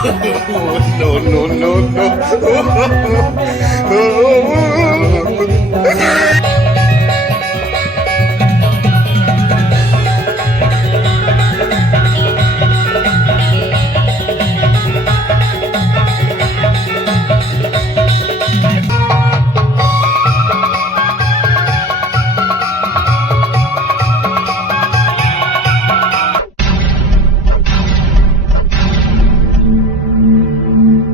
No, no, no, no.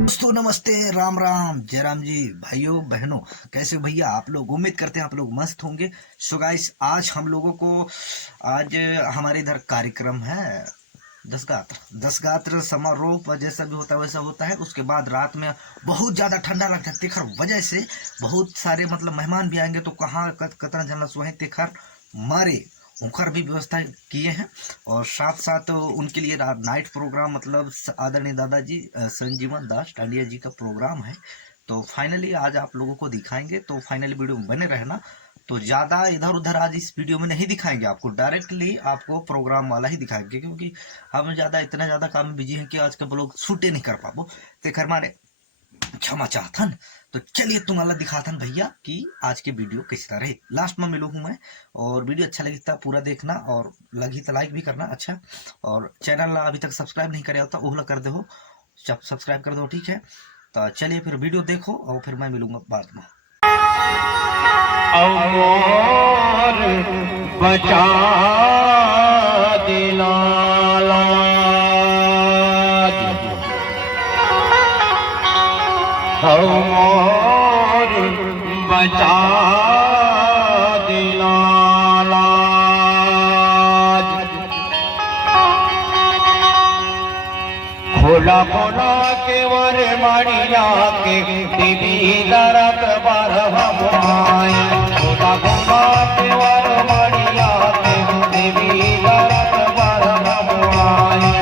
दोस्तों नमस्ते, राम राम, जय राम जी। भाइयों बहनों, कैसे हो भैया आप लोग? उम्मीद करते हैं आप लोग मस्त होंगे। सो गाइस, आज हम लोगों को आज हमारे इधर कार्यक्रम है दस गात्र समारोह, जैसा भी होता है वैसा होता है। उसके बाद रात में बहुत ज़्यादा ठंडा लगता है, तेखर वजह से बहुत सारे मतलब मेहमान भी आएंगे, तो कहाँ कतना जन वहीं तेखर मारे उनकर भी व्यवस्था किए हैं। और साथ साथ उनके लिए नाइट प्रोग्राम, मतलब आदरणीय दादाजी संजीवन दास टांडिया जी का प्रोग्राम है। तो फाइनली आज आप लोगों को दिखाएंगे, तो फाइनली वीडियो में बने रहना। तो ज़्यादा इधर उधर आज इस वीडियो में नहीं दिखाएंगे आपको, डायरेक्टली आपको प्रोग्राम वाला ही दिखाएंगे, क्योंकि हम इतना ज़्यादा काम में बिजी हैं कि आज के लोग शूटे नहीं कर पाबो। ते घर मारे क्षमा चाहथन। तो चलिए तुम्हारा दिखाथन भैया कि आज के वीडियो किस तरह रहे। लास्ट में मिलूँ मैं, और वीडियो अच्छा लगी तो पूरा देखना, और लगी तो लाइक भी करना। अच्छा, और चैनल अभी तक सब्सक्राइब नहीं करे होता वो कर दो, सब्सक्राइब कर दो, ठीक है। तो चलिए फिर वीडियो देखो, और फिर मैं मिलूंगा बाद में। और बचा दिला और बचा दिला खोला खोला के वर मणिया के देवी दरत पर हम आए। खोला खोला के वर मणिया के देवी दरत पर हम आए।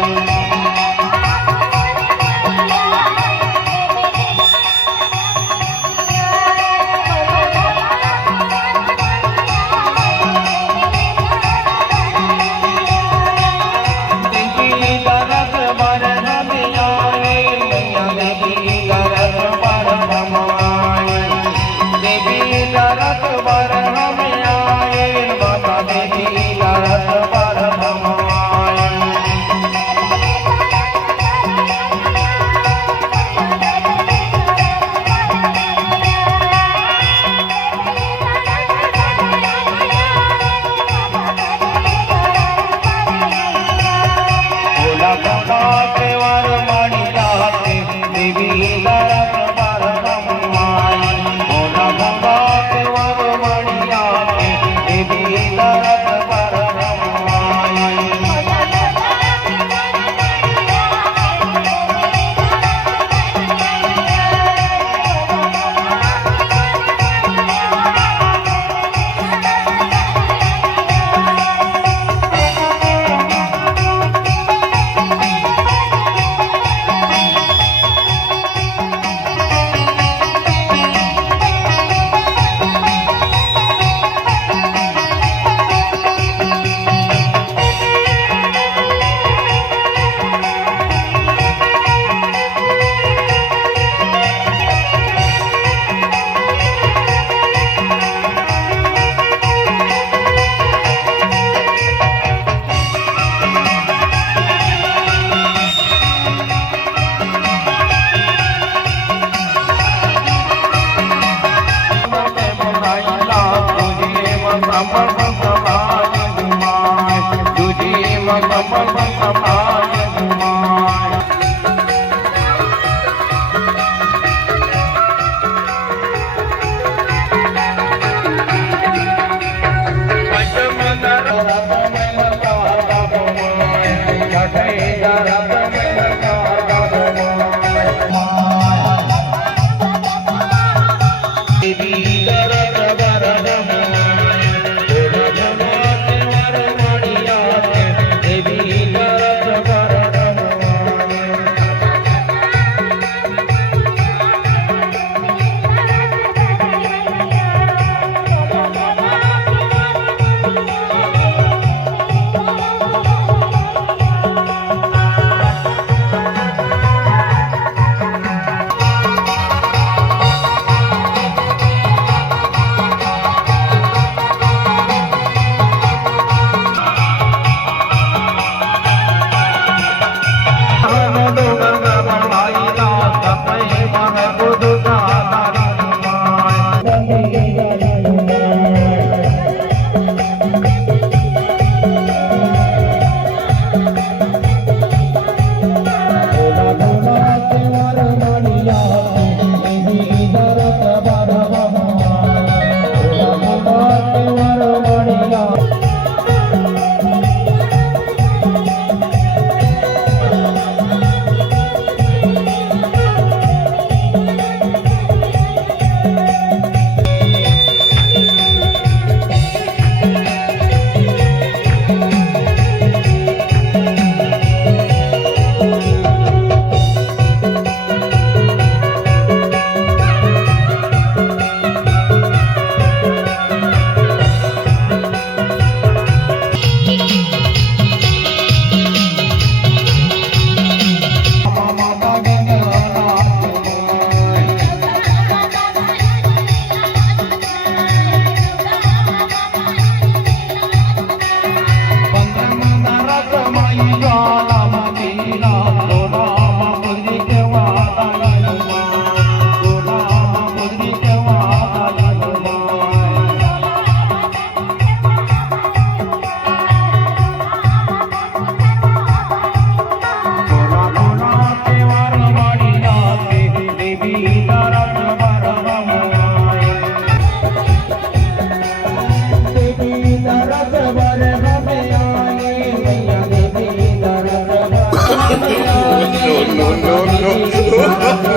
no, no.